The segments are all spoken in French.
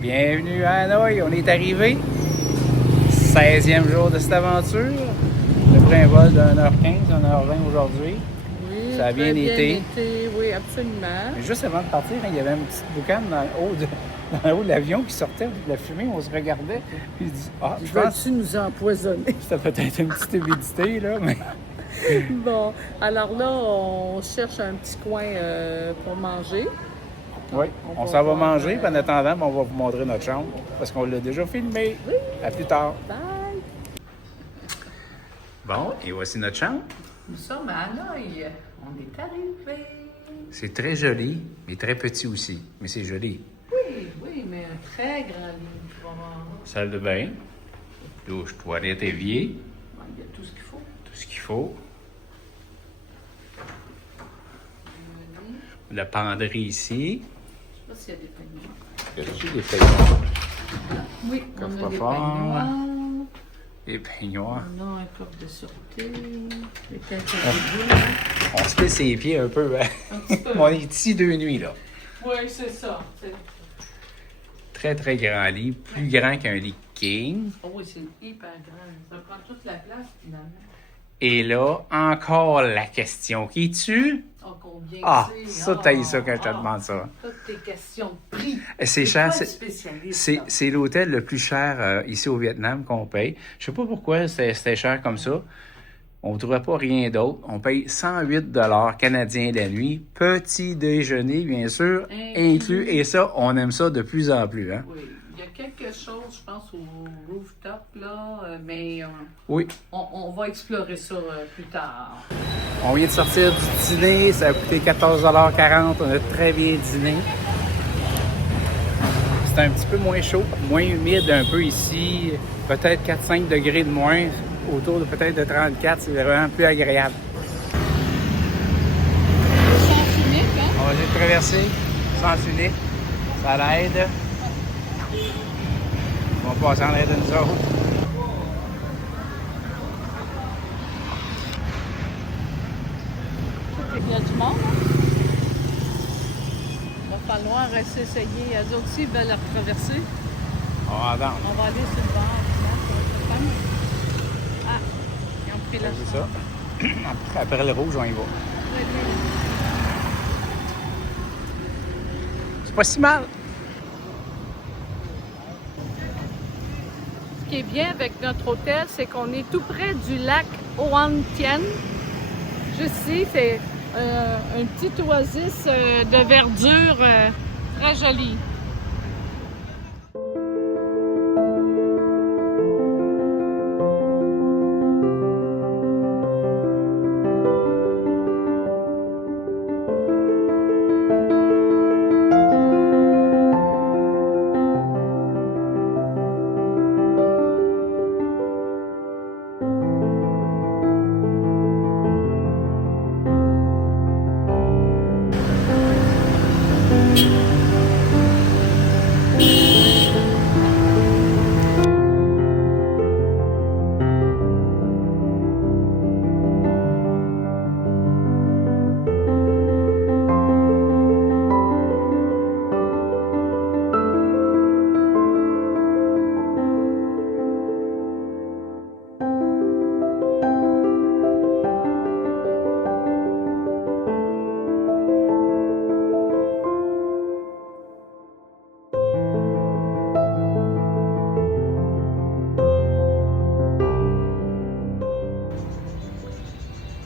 Bienvenue à Hanoï, on est arrivé. 16e jour de cette aventure. Le pris un vol de 1h15, 1h20 aujourd'hui. Oui, Ça a bien été. Oui, absolument. Mais juste avant de partir, il y avait une petite boucane dans le haut de l'avion qui sortait de la fumée. On se regardait. Puis il dit je pense Veux-tu nous empoisonner? que c'était peut-être une petite humidité, là. Mais... Bon, alors là, on cherche un petit coin pour manger. Oui, on s'en va manger. Puis en attendant, on va vous montrer notre chambre parce qu'on l'a déjà filmé. Oui. À plus tard. Bye! Bon, et voici notre chambre. Nous sommes à Hanoï. On est arrivés. C'est très joli, mais très petit aussi. Mais c'est joli. Oui, mais un très grand lit. Salle de bain, douche, toilette, évier. Il y a tout ce qu'il faut. Tout ce qu'il faut. La penderie ici. Je sais pas s'il y a des peignoirs. Il y a aussi des peignoirs. Oui, on a des Coffre-fort. peignoirs. Des peignoirs. On a un coffre de sûreté. Des quelques égouts. On se pisse les pieds un peu, hein? Un petit peu. On est ici 2 nuits, là. Oui, c'est ça. Très, très grand lit. Plus grand qu'un lit king. Oh oui, c'est hyper grand. Ça prend toute la place, finalement. Et là, encore la question qui tue. Oh, combien c'est? Ça, t'as ça quand je te demande ça. Toutes tes questions de prix. C'est cher. Spécialiste. C'est l'hôtel le plus cher ici au Vietnam qu'on paye. Je sais pas pourquoi c'était cher comme ça. On ne trouvait pas rien d'autre. On paye 108 $ canadiens la nuit. Petit déjeuner, bien sûr, inclus. Et ça, on aime ça de plus en plus. Hein? Oui, il y a quelque chose, je pense, au rooftop, là, mais oui. On va explorer ça plus tard. On vient de sortir du dîner. Ça a coûté 14,40 $. On a très bien dîné. C'est un petit peu moins chaud, moins humide un peu ici. Peut-être 4-5 degrés de moins. Autour de peut-être de 34, c'est vraiment plus agréable. Sens unique, hein? On va essayer de traverser sens unique. Ça l'aide. On va passer en l'aide de nous autres. Il y a du monde, hein? Il va falloir s'essayer. Eux autres aussi veulent la traverser. On va attendre. On va aller sur le bord. Ah, ils ont pris la C'est ça. Après le rouge, on y va. C'est pas si mal. Ce qui est bien avec notre hôtel, c'est qu'on est tout près du lac Hoan Tien. Juste ici, c'est un petit oasis de verdure très joli.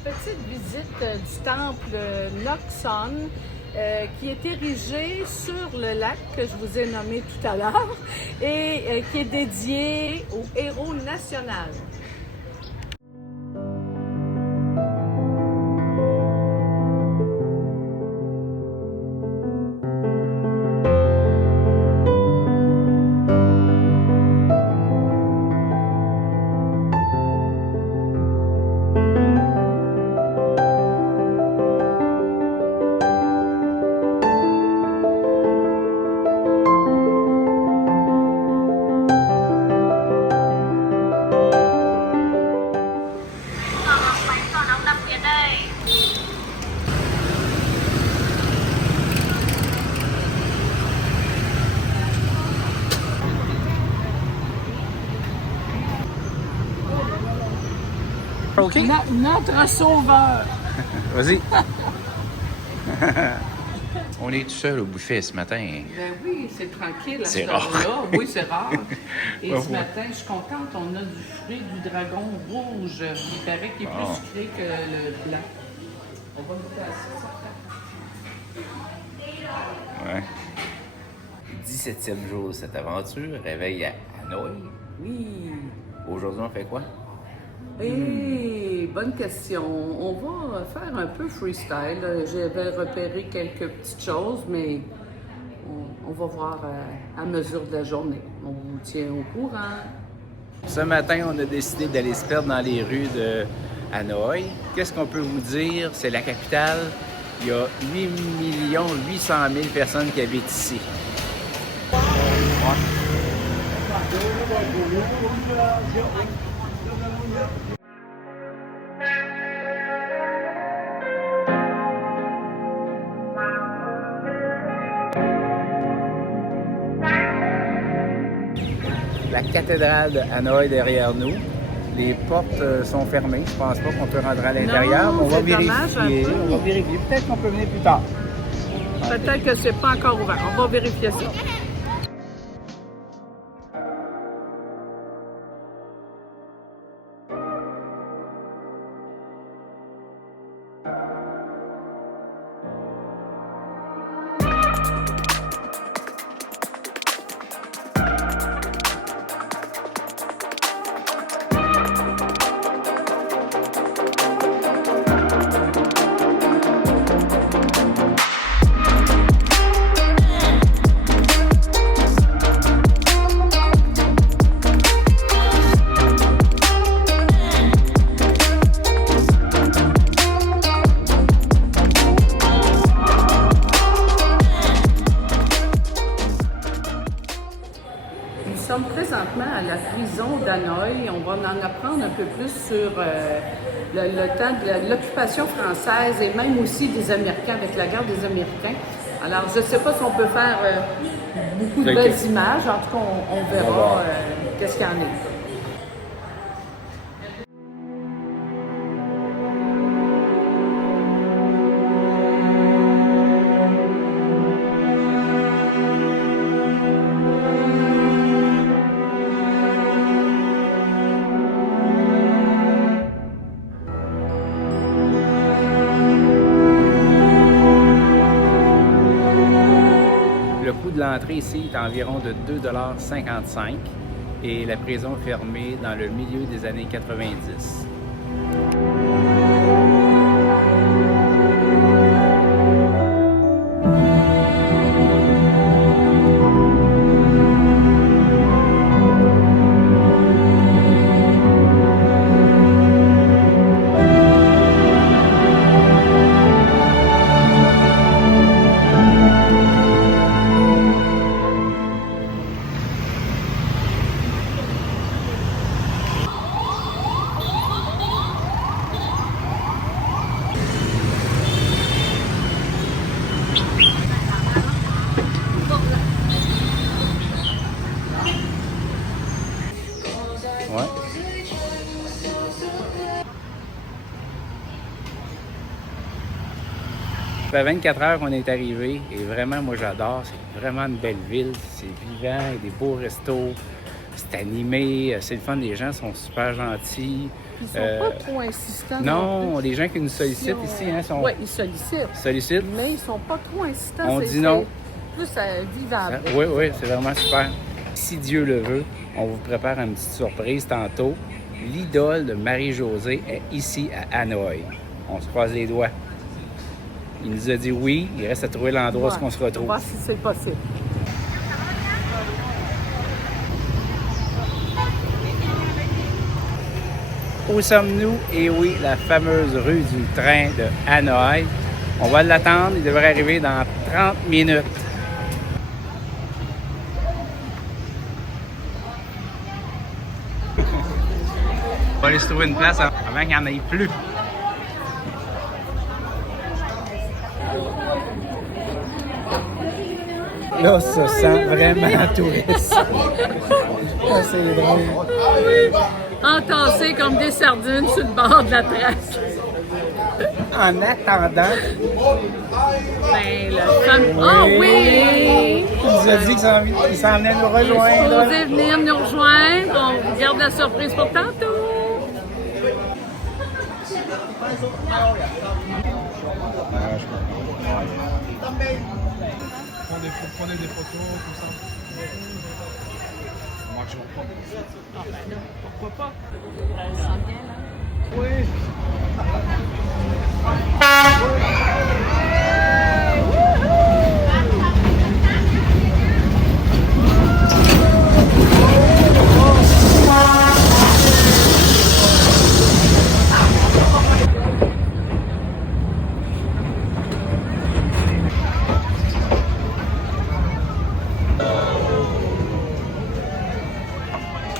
Petite visite du temple Nok Son qui est érigé sur le lac que je vous ai nommé tout à l'heure et qui est dédié au héros national. croquer? Notre sauveur. Vas-y. On est tout seul au buffet ce matin. Ben oui, c'est tranquille à C'est cette rare. heure-là. Oui, c'est rare. Et Ouais, ce ouais. matin, je suis contente, on a du fruit du dragon rouge. Il paraît qu'il est Bon. plus sucré que le blanc. On va goûter à ça. Ouais. 17e jour de cette aventure, réveil à Hanoï. Oui. Aujourd'hui, on fait quoi? Bonne question. On va faire un peu freestyle. J'avais repéré quelques petites choses, mais on va voir à mesure de la journée. On vous tient au courant. Ce matin, on a décidé d'aller se perdre dans les rues de Hanoï. Qu'est-ce qu'on peut vous dire? C'est la capitale. Il y a 8 800 000 personnes qui habitent ici. La cathédrale de Hanoï derrière nous. Les portes sont fermées. Je pense pas qu'on peut rentrer à l'intérieur, Non, mais on va c'est dommage, vérifier. un peu. On va vérifier. Peut-être qu'on peut venir plus tard. Peut-être que c'est pas encore ouvert. On va vérifier ça. Nous sommes présentement à la prison d'Hanoï. On va en apprendre un peu plus sur le temps de l'occupation française et même aussi des Américains, avec la guerre des Américains. Alors, je ne sais pas si on peut faire beaucoup de Ok. belles images. En tout cas, on On va verra voir. qu'est-ce qu'il y en est. Le coût de l'entrée ici est environ de 2,55 $ et la prison est fermée dans le milieu des années 90. Ouais. Ça fait 24 heures qu'on est arrivé et vraiment, moi j'adore. C'est vraiment une belle ville. C'est vivant, il y a des beaux restos. C'est animé, c'est le fun. Les gens sont super gentils. Ils sont pas trop insistants. Non, les gens qui nous sollicitent ici sont Oui, ils sollicitent. sollicitent. Mais ils sont pas trop insistants. On c'est- dit non. c'est Plus vivable. Oui, oui, c'est vraiment super. Si Dieu le veut, on vous prépare une petite surprise tantôt. L'idole de Marie-Josée est ici à Hanoï. On se croise les doigts. Il nous a dit oui, il reste à trouver l'endroit où on se On va retrouve. voir si c'est possible. Où sommes-nous? Et oui, la fameuse rue du train de Hanoï. On va l'attendre, il devrait arriver dans 30 minutes. On va aller se trouver une place avant qu'il n'y en ait plus. Là, ça sent vraiment touriste. Ah, c'est drôle. entassés comme des sardines sur le bord de la traque. En attendant, Ben, le fameux... Oh oui! il nous a dit qu'il s'en venait nous Il est rejoindre. supposé venir nous rejoindre. On garde la surprise pour tantôt. Prenez des photos, tout ça. Moi, je reprends. Ah ben là, pourquoi pas? Ça sent bien, là. Oui.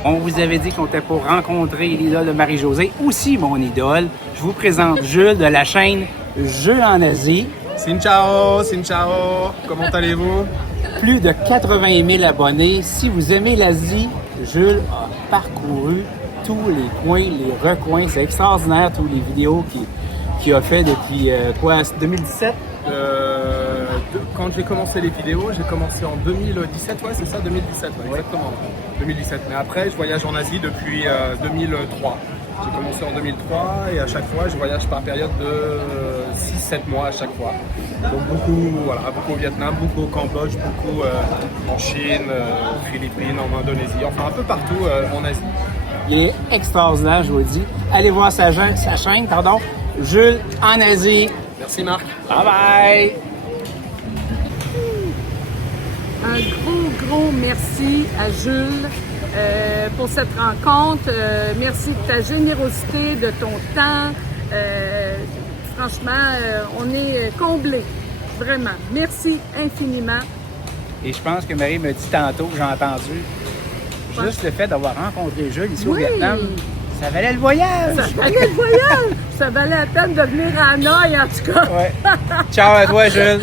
On vous avait dit qu'on était pour rencontrer l'idole de Marie-Josée, aussi mon idole. Je vous présente Jules de la chaîne Jeux en Asie. Xin ciao, comment allez-vous? Plus de 80 000 abonnés. Si vous aimez l'Asie, Jules a parcouru tous les coins, les recoins. C'est extraordinaire, toutes les vidéos qu'il a fait depuis 2017? Quand j'ai commencé les vidéos, j'ai commencé en 2017, ouais c'est ça, 2017, ouais, exactement. 2017, mais après je voyage en Asie depuis 2003. J'ai commencé en 2003 et à chaque fois je voyage par période de 6-7 mois à chaque fois. Donc beaucoup au Vietnam, beaucoup au Cambodge, beaucoup en Chine, aux Philippines, en Indonésie, enfin un peu partout en Asie. Il est extraordinaire, je vous le dis. Allez voir sa chaîne, Jules en Asie. Merci Marc. Bye bye! Un gros merci à Jules pour cette rencontre. Merci de ta générosité, de ton temps. Franchement, on est comblés. Vraiment. Merci infiniment. Et je pense que Marie me dit tantôt, j'ai entendu, juste le fait d'avoir rencontré Jules ici au Vietnam, ça valait le voyage! Ça valait le voyage! Ça valait la peine de venir à Hanoï, en tout cas. Ouais. Ciao à toi, Jules!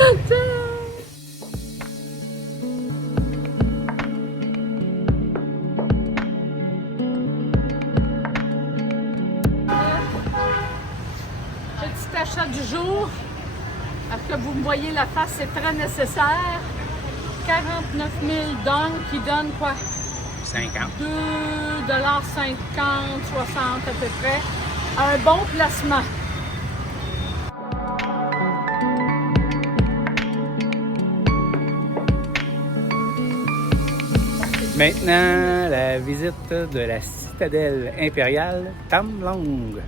Petit achat du jour. Alors que vous me voyez la face, c'est très nécessaire. 49 000 dong qui donne quoi? 50. 2,50 $, 60 à peu près. Un bon placement. Maintenant, la visite de la citadelle impériale Tam Long.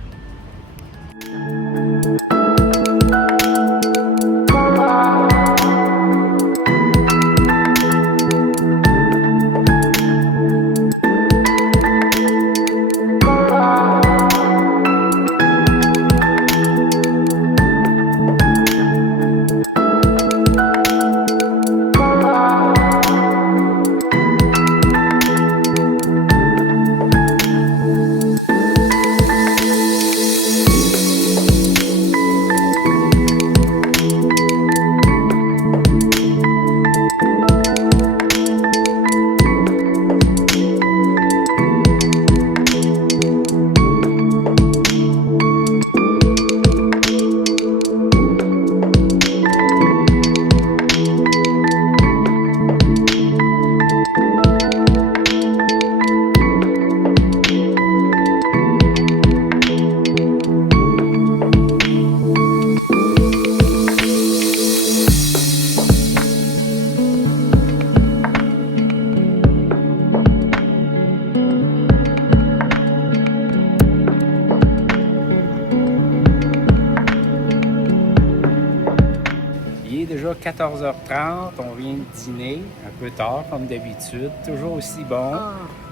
Il est déjà 14h30, on vient de dîner, un peu tard comme d'habitude, toujours aussi bon,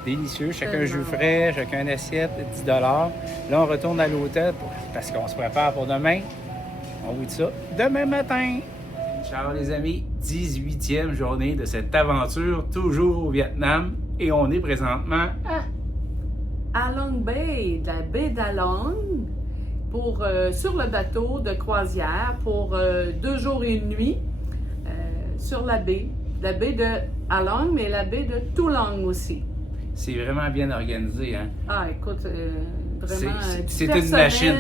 délicieux, chacun tellement. jus frais, chacun une assiette, 10 $. Là, on retourne à l'hôtel parce qu'on se prépare pour demain. On vous dit ça demain matin. Ciao les amis, 18e journée de cette aventure, toujours au Vietnam, et on est présentement À Long Bay, de la baie d'Along, pour, sur le bateau de croisière pour 2 jours et 1 nuit sur la baie de Along, mais la baie de Tulong aussi. c'est vraiment bien organisé. Hein? Ah, écoute, vraiment, C'est du une personnel, machine.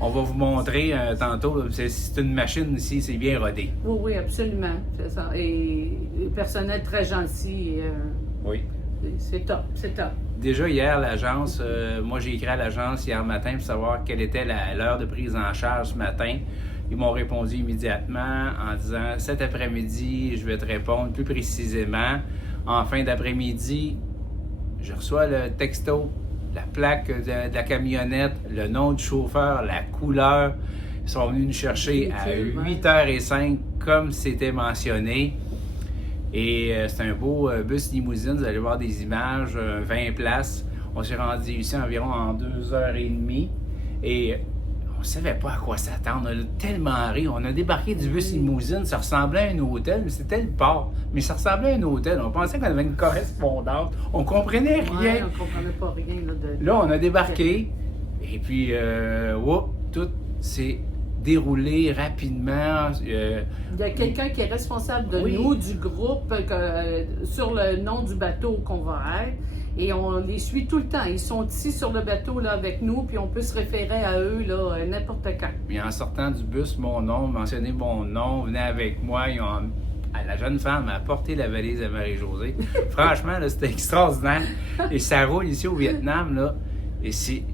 On va vous montrer tantôt. C'est une machine ici, c'est bien rodé. Oui, oui, absolument. C'est ça. Et le personnel très gentil. Oui. C'est top, c'est top. Déjà hier, l'agence, moi j'ai écrit à l'agence hier matin pour savoir quelle était l'heure de prise en charge ce matin. Ils m'ont répondu immédiatement en disant cet après-midi, je vais te répondre plus précisément. En fin d'après-midi, je reçois le texto, la plaque de la camionnette, le nom du chauffeur, la couleur. Ils sont venus nous chercher à 8h05 comme c'était mentionné. Et c'est un beau bus limousine, vous allez voir des images, 20 places. On s'est rendu ici environ en 2h30 et on ne savait pas à quoi s'attendre. On a tellement ri. On a débarqué du bus limousine, ça ressemblait à un hôtel, mais c'était le port. Mais ça ressemblait à un hôtel. On pensait qu'on avait une correspondante. On comprenait rien. Ouais, on comprenait pas rien. Là, on a débarqué et puis, tout s'est déroulé rapidement. Il y a quelqu'un qui est responsable de nous, du groupe, sur le nom du bateau qu'on va être. Et on les suit tout le temps. Ils sont ici sur le bateau là, avec nous, puis on peut se référer à eux là, n'importe quand. Puis en sortant du bus, mon nom, mentionné mon nom, venez avec moi. La jeune femme a porté la valise à Marie-Josée. Franchement, là, c'était extraordinaire. Et ça roule ici au Vietnam, là. Et c'est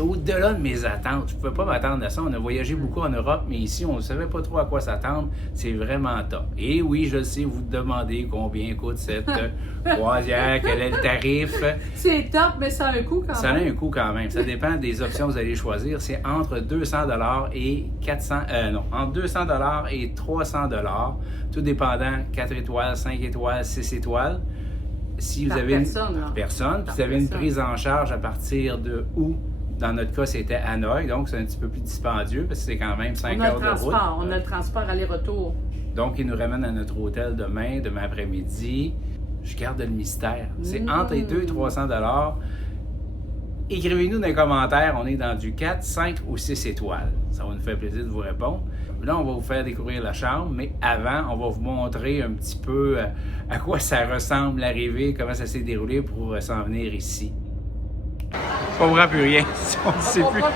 au-delà de mes attentes. Je ne pouvais pas m'attendre à ça. On a voyagé beaucoup en Europe, mais ici, on ne savait pas trop à quoi s'attendre. C'est vraiment top. Et oui, je sais, vous demandez combien coûte cette croisière, quel est le tarif. C'est top, mais ça a un coût quand même. Ça a un coût quand même. Ça dépend des options que vous allez choisir. C'est entre 200$ et entre 200$ et 300$. Tout dépendant, 4 étoiles, 5 étoiles, 6 étoiles. Si vous avez personne, puis vous avez une prise en charge à partir de où? Dans notre cas, c'était Hanoï, donc c'est un petit peu plus dispendieux parce que c'est quand même 5 heures de route. On a le transport aller-retour. Donc, ils nous ramènent à notre hôtel demain après-midi. Je garde le mystère. C'est entre les 200$ et 300$. Écrivez-nous dans les commentaires, on est dans du 4, 5 ou 6 étoiles. Ça va nous faire plaisir de vous répondre. Là, on va vous faire découvrir la chambre, mais avant, on va vous montrer un petit peu à quoi ça ressemble l'arrivée, comment ça s'est déroulé pour s'en venir ici. On ne comprend plus rien. On ne comprend plus rien.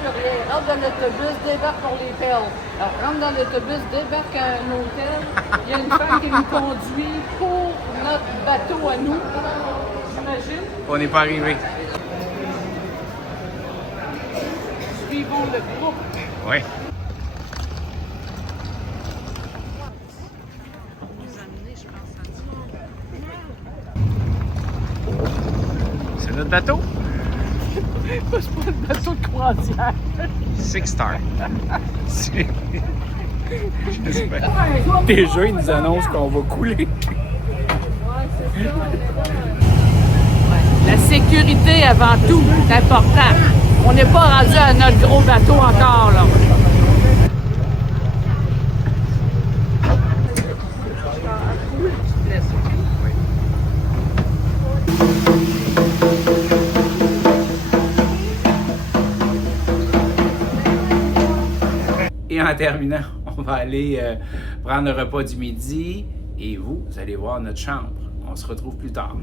Rentre dans l'autobus, débarque pour les perles. Alors, rentre dans l'autobus, débarque à un hôtel. Il y a une femme qui nous conduit pour notre bateau à nous. J'imagine. On n'est pas arrivé. Suivons le groupe. Oui. C'est notre bateau? C'est pas le bateau de croisière. 6 stars. J'espère. Déjà, ils nous annoncent qu'on va couler. Ouais, c'est ça. La sécurité avant tout, c'est important. On n'est pas rendu à notre gros bateau encore, là. Et en terminant, on va aller prendre le repas du midi et vous allez voir notre chambre. On se retrouve plus tard.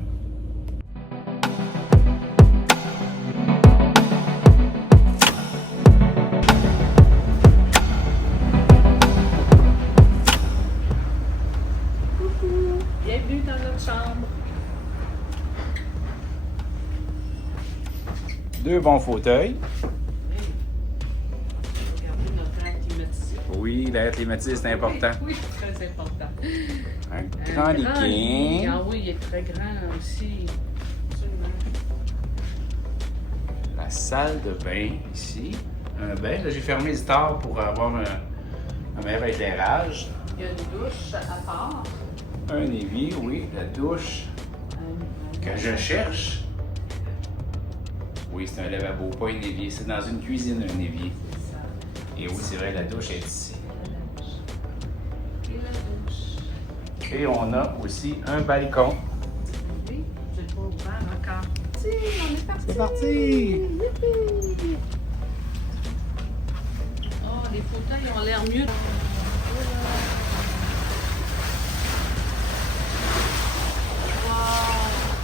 Coucou, bienvenue dans notre chambre. 2 bons fauteuils. Regardez notre air climatisé. Oui, l'air climatisé, c'est important. Oui, très important. Un grand lit. Ah oui, il est très grand aussi. Absolument. La salle de bain ici. Un bain. Là, j'ai fermé le stores pour avoir un meilleur éclairage. Il y a une douche à part. Un évier, oui. La douche que je cherche. Oui, c'est un lavabo, pas un évier. C'est dans une cuisine, un évier. C'est ça. Et oui, c'est vrai, la douche est ici. Et la douche. Et on a aussi un balcon. Oui, j'ai pas ouvert encore. Si, on est parti. C'est parti! Youpi! Oh, les fauteuils ont l'air mieux. Wow!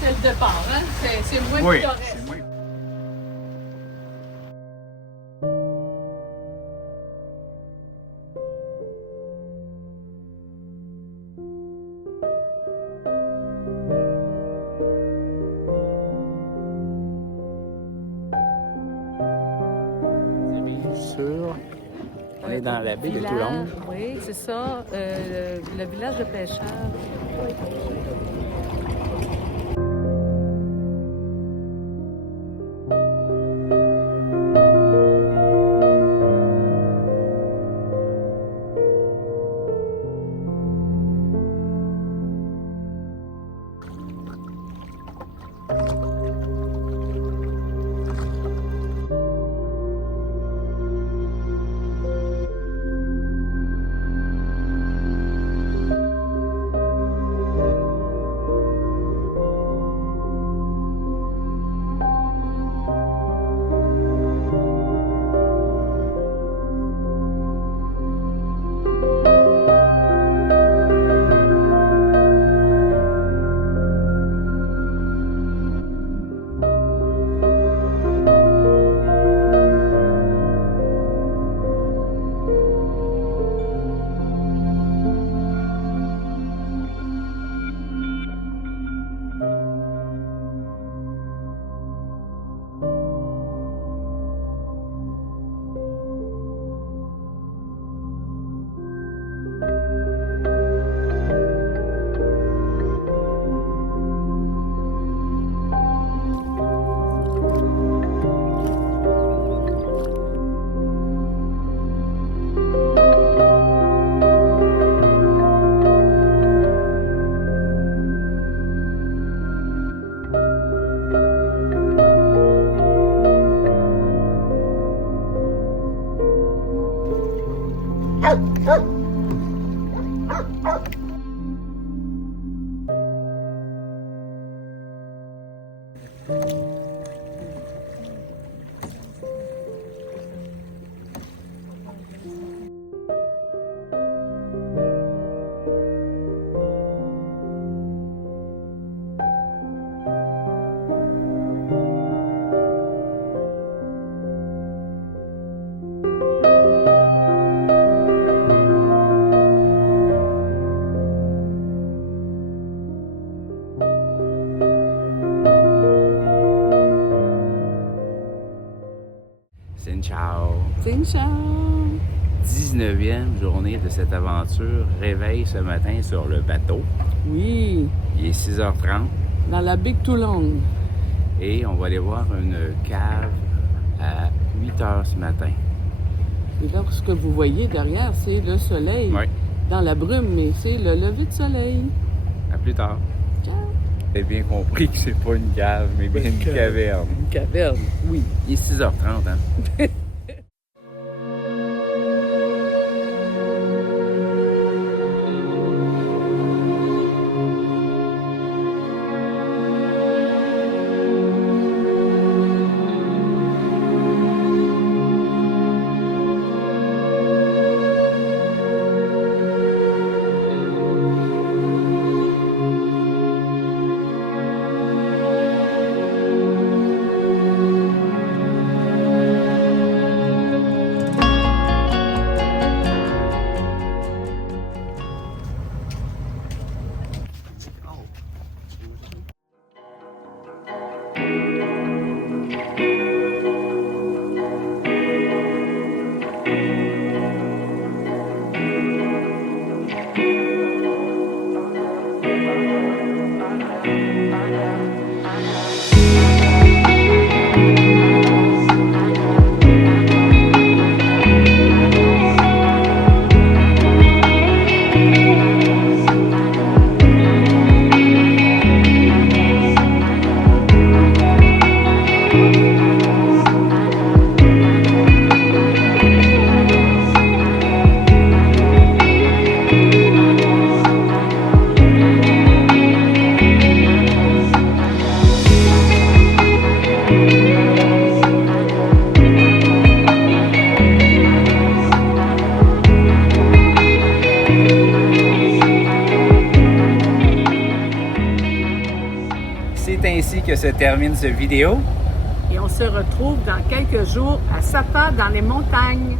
c'est le départ, hein? C'est moins Oui, pittoresque. c'est moins. On est dans la baie de Toulon. Oui, c'est ça. Le village de pêcheurs. Ciao. Ciao! 19e journée de cette aventure. Réveil ce matin sur le bateau. Oui, Il est 6h30 dans la Big Toulon. et on va aller voir une cave à 8h ce matin. Et là, ce que vous voyez derrière, c'est le soleil. Oui. Dans la brume, mais c'est le lever de soleil. À plus tard. Ciao! J'ai bien compris que c'est pas une cave, mais bien une caverne. Une caverne, oui. Il est 6h30, hein? ainsi que se termine cette vidéo. Et on se retrouve dans quelques jours à Sapa dans les montagnes.